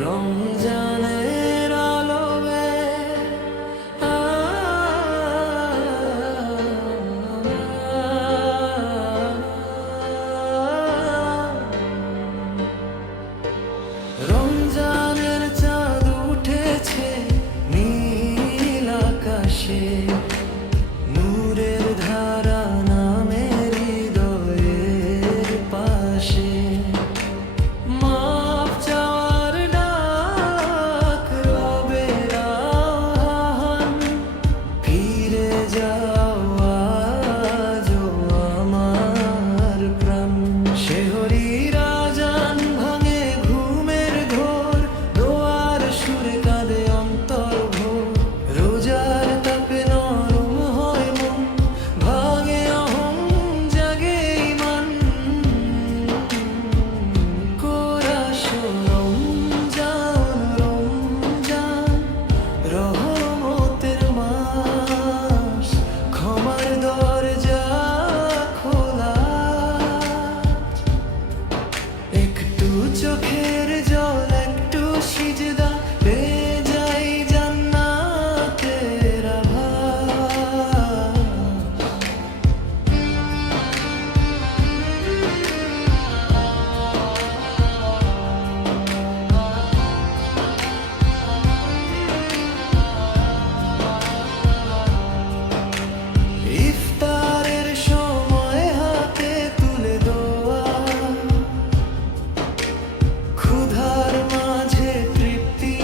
রমজানের আলোয় রমজানের চাঁদ উঠেছে নীল আকাশে, নূরের ধারা নামের হৃদয়ের পাশে। মাপ চাওয়ার ডাক রবের আহ্বান, ফিরে যাও আজও আমার প্রাণ। শেহরির আজান ভাঙে ঘুমের ঘোর, দোয়ার সুরে কাঁদে অন্তর ভোর। রোজার তাপে নরম হয় মন, ভাঙে অহং জাগে ঈমান। কোরাশো রমজান রমজান, রহমতের মাস, ক্ষমার দরজা খোলা। একটু চোখের জল, একটু সিজদা, পেয়ে যাই জান্নাতের আভাস। ইফতারের সময় হাতে তুলে দোয়া, ক্ষুধার মাঝে তৃপ্তি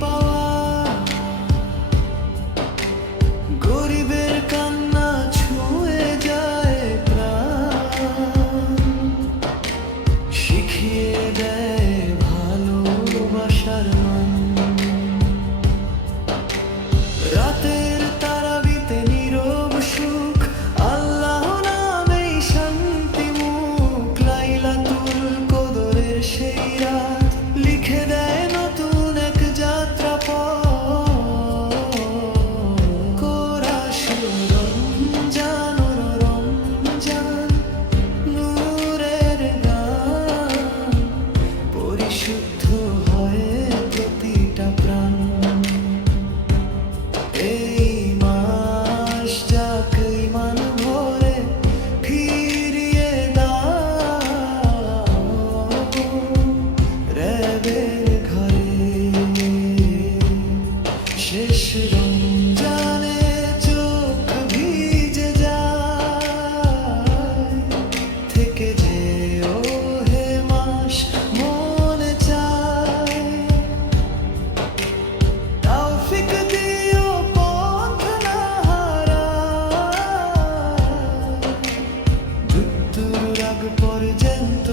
পাওয়া। গরিবের কান্না ছুঁয়ে যায় প্রাণ, শিখিয়ে দেয় ভালোবাসার মান। রাতের তারাবিতে নীরব সুখ, আল্লাহ নামেই শান্তি মুখ। লাইলাতুল কদরের সেই রাত লিখে দেয় নতুন এক যাত্রা পথ। কোরাশো রমজান রমজান, নূরের গান, পরিশুদ্ধ হয় প্রতিটা প্রাণ। এই মাস যাক ঈমান ভরে ফিরিয়ে দাও রবের ঘরে। শেষ রমজানে চোখ ভিজে যায়, থেকে যেও হে মাস মনে চায়। তৌফিক দিও পথ না হারায়, মৃত্যুর আগ পর্যন্ত